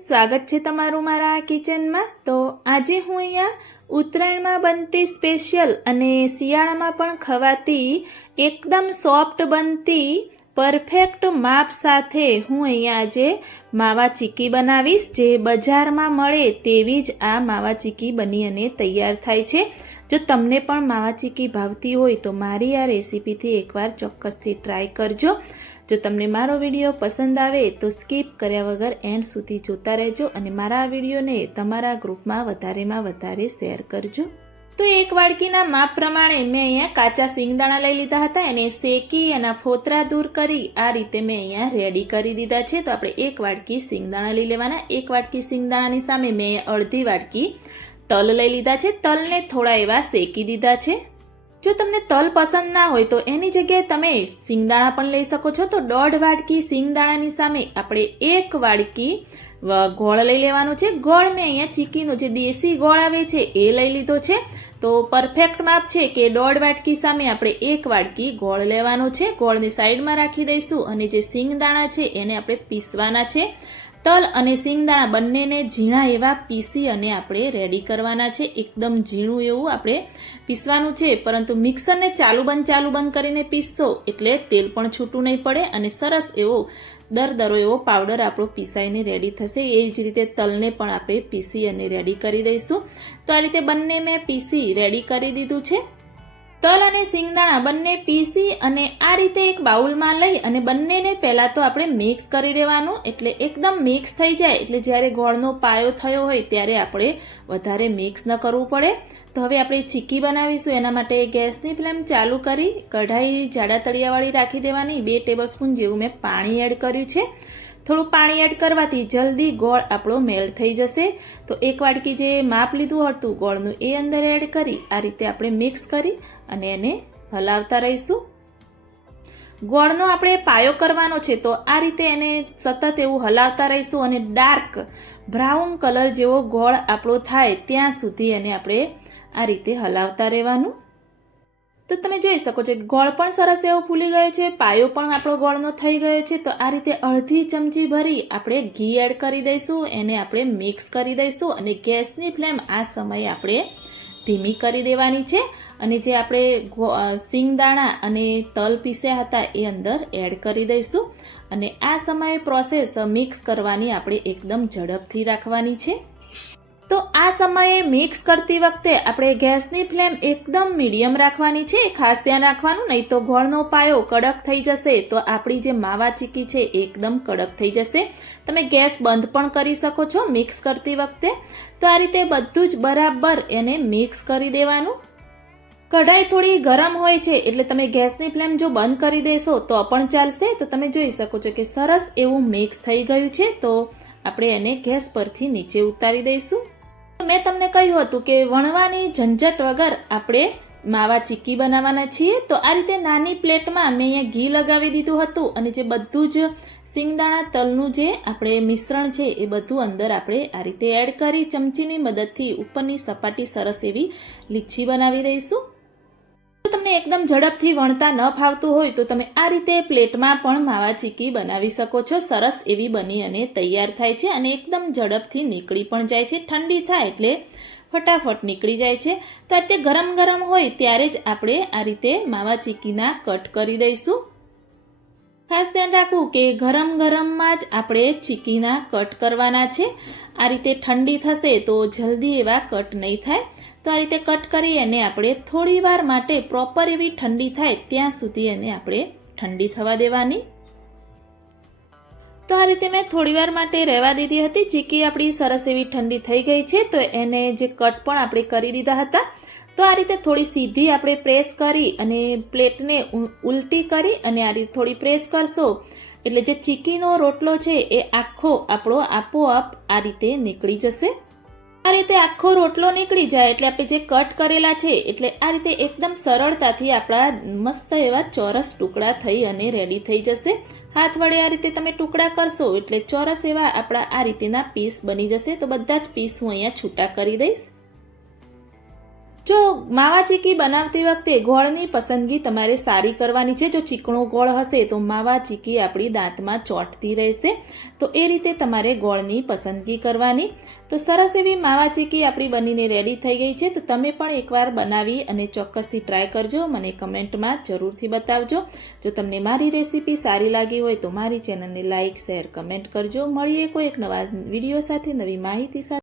સ્વાગત છે તમારું મારા કિચનમાં। તો આજે હું અહીંયા ઉત્તરાયણમાં બનતી સ્પેશિયલ અને શિયાળામાં પણ ખવાતી એકદમ સોફ્ટ બનતી પરફેક્ટ માપ સાથે હું અહીંયા આજે માવા ચીકી બનાવીશ। જે બજારમાં મળે તેવી જ આ માવા ચીકી બની અને તૈયાર થાય છે। જો તમને પણ માવા ચીકી ભાવતી હોય તો મારી આ રેસીપીથી એકવાર ચોક્કસથી ટ્રાય કરજો। જો તમને મારો વિડીયો પસંદ આવે તો સ્કીપ કર્યા વગર એન્ડ સુધી જોતા રહેજો અને મારા આ વિડીયોને તમારા ગ્રુપમાં વધારેમાં વધારે શેર કરજો। તો એક વાડકીના માપ પ્રમાણે મેં અહીંયા કાચા સિંગદાણા લઈ લીધા હતા, એને શેકી એના ફોતરા દૂર કરી આ રીતે મેં અહીંયા રેડી કરી દીધા છે। તો આપણે એક વાડકી સિંગદાણા લઈ લેવાના। એક વાડકી સિંગદાણાની સામે મેં અડધી વાડકી તલ લઈ લીધા છે। તલને થોડા એવા શેકી દીધા છે। જો તમને તલ પસંદ ના હોય તો એની જગ્યાએ તમે સિંગદાણા પણ લઈ શકો છો। તો 1.5 વાડકી સિંગદાણાની સામે આપણે 1 વાડકી ગોળ લઈ લેવાનું છે। ગોળ મેં અહીંયા ચીકીનો જે દેશી ગોળ આવે છે એ લઈ લીધો છે। તો પરફેક્ટ માપ છે કે 1.5 વાડકી સામે આપણે 1 વાડકી ગોળ લેવાનો છે। ગોળને સાઈડમાં રાખી દઈશું અને જે સિંગદાણા છે એને આપણે પીસવાના છે। તલ અને સિંગદાણા બંનેને ઝીણા એવા પીસી અને આપણે રેડી કરવાના છે। એકદમ ઝીણું એવું આપણે પીસવાનું છે, પરંતુ મિક્સરને ચાલુ બંધ કરીને પીસશો એટલે તેલ પણ છૂટું નહીં પડે અને સરસ એવો દરદરો એવો પાવડર આપણો પીસાઈને રેડી થશે। એ જ રીતે તલને પણ આપણે પીસી અને રેડી કરી દઈશું। તો આ રીતે બંને મેં પીસી રેડી કરી દીધું છે। તલ અને સિંગદાણા બંને પીસી અને આ રીતે એક બાઉલમાં લઈ અને બંનેને પહેલાં તો આપણે મિક્સ કરી દેવાનું। એટલે એકદમ મિક્સ થઈ જાય એટલે જ્યારે ગોળનો પાયો થયો હોય ત્યારે આપણે વધારે મિક્સ ન કરવું પડે। તો હવે આપણે ચીકી બનાવીશું। એના માટે ગેસની ફ્લેમ ચાલુ કરી કઢાઈ જાડા તળિયાવાળી રાખી દેવાની। 2 ટેબલસ્પૂન જેવું મેં પાણી એડ કર્યું છે। થોડું પાણી એડ કરવાથી જલ્દી ગોળ આપણો મેલ્ટ થઈ જશે। તો 1 વાડકી જે માપ લીધું હતું ગોળનું એ અંદર એડ કરી આ રીતે આપણે મિક્સ કરી અને એને હલાવતા રહીશું। ગોળનો આપણે પાયો કરવાનો છે તો આ રીતે એને સતત એવું હલાવતા રહીશું અને ડાર્ક બ્રાઉન કલર જેવો ગોળ આપણો થાય ત્યાં સુધી એને આપણે આ રીતે હલાવતા રહેવાનું। તો તમે જોઈ શકો છો કે ગોળ પણ સરસ એવો ફૂલી ગયો છે, પાયો પણ આપણો ગોળનો થઈ ગયો છે। તો આ રીતે અડધી ચમચી ભરી આપણે ઘી એડ કરી દઈશું, એને આપણે મિક્સ કરી દઈશું અને ગેસની ફ્લેમ આ સમયે આપણે ધીમી કરી દેવાની છે અને જે આપણે સિંગદાણા અને તલ પીસ્યા હતા એ અંદર એડ કરી દઈશું અને આ સમયે પ્રોસેસ મિક્સ કરવાની આપણે એકદમ ઝડપથી રાખવાની છે। તો આ સમયે મિક્સ કરતી વખતે આપણે ગેસની ફ્લેમ એકદમ મીડિયમ રાખવાની છે, ખાસ ધ્યાન રાખવાનું, નહીં તો ગોળનો પાયો કડક થઈ જશે તો આપણી જે માવા ચીકી છે એકદમ કડક થઈ જશે। તમે ગેસ બંધ પણ કરી શકો છો મિક્સ કરતી વખતે। તો આ રીતે બધું જ બરાબર એને મિક્સ કરી દેવાનું। કઢાઈ થોડી ગરમ હોય છે એટલે તમે ગેસની ફ્લેમ જો બંધ કરી દેશો તો પણ ચાલશે। તો તમે જોઈ શકો છો કે સરસ એવું મિક્સ થઈ ગયું છે। તો આપણે એને ગેસ પરથી નીચે ઉતારી દઈશું। મેં તમને કહ્યું હતું કે વણવાની ઝંઝટ વગર આપણે માવા ચીકી બનાવવાના છીએ। તો આ રીતે નાની પ્લેટમાં મેં અહીંયા ઘી લગાવી દીધું હતું અને જે બધું જ સિંગદાણા તલનું જે આપણે મિશ્રણ છે એ બધું અંદર આપણે આ રીતે એડ કરી ચમચીની મદદથી ઉપરની સપાટી સરસ એવી લીચી બનાવી દઈશું। જો તમને એકદમ ઝડપથી વણતા ન ફાવતું હોય તો તમે આ રીતે પ્લેટમાં પણ માવા ચીકી બનાવી શકો છો। સરસ એવી બની અને તૈયાર થાય છે અને એકદમ ઝડપથી નીકળી પણ જાય છે। ઠંડી થાય એટલે ફટાફટ નીકળી જાય છે। તો આ રીતે ગરમ ગરમ હોય ત્યારે જ આપણે આ રીતે માવા ચીકીના કટ કરી દઈશું। ખાસ ધ્યાન રાખવું કે ગરમ ગરમમાં જ આપણે ચીકીના કટ કરવાના છે। આ રીતે ઠંડી થશે તો જલ્દી એવા કટ નહીં થાય। તો આ રીતે કટ કરી અને આપણે થોડી વાર માટે પ્રોપર એવી ઠંડી થાય ત્યાં સુધી એને આપણે ઠંડી થવા દેવાની। તો આ રીતે મેં થોડી વાર માટે રહેવા દીધી હતી। ચીકી આપણી સરસ એવી ઠંડી થઈ ગઈ છે। તો એને જે કટ પણ આપણે કરી દીધા હતા તો આ રીતે થોડી સીધી આપણે પ્રેસ કરી અને પ્લેટને ઉલટી કરી અને આ રીતે થોડી પ્રેસ કરશો એટલે જે ચીકીનો રોટલો છે એ આખો આપણો આપોઆપ આ રીતે નીકળી જશે। આ રીતે આખો રોટલો નીકળી જાય એટલે આપણે જે કટ કરેલા છે એટલે આ રીતે એકદમ સરળતાથી આપણા મસ્ત એવા ચોરસ ટુકડા થઈ અને રેડી થઈ જશે। હાથ વડે આ રીતે તમે ટુકડા કરશો એટલે ચોરસ એવા આપણા આ રીતેના પીસ બની જશે। તો બધા જ પીસ હું અહીંયા છૂટા કરી દઈશ। જો માવા ચીકી બનાવતી વખતે ગોળની પસંદગી તમારે સારી કરવાની છે. જો ચીકણો ગોળ હશે તો માવા ચીકી આપણી દાંતમાં ચોંટતી રહેશે. તો એ રીતે તમારે ગોળની પસંદગી કરવાની. તો સરસ એવી માવા ચીકી આપણી બનીને રેડી થઈ ગઈ છે. તો તમે પણ એકવાર બનાવી અને ચોક્કસથી ટ્રાય કરજો. મને કમેન્ટમાં જરૂરથી બતાવજો. જો તમને મારી રેસીપી સારી લાગી હોય તો મારી ચેનલને લાઇક, શેર, કમેન્ટ કરજો. મળીએ કોઈ એક નવા વિડીયો સાથે, નવી માહિતી સાથે.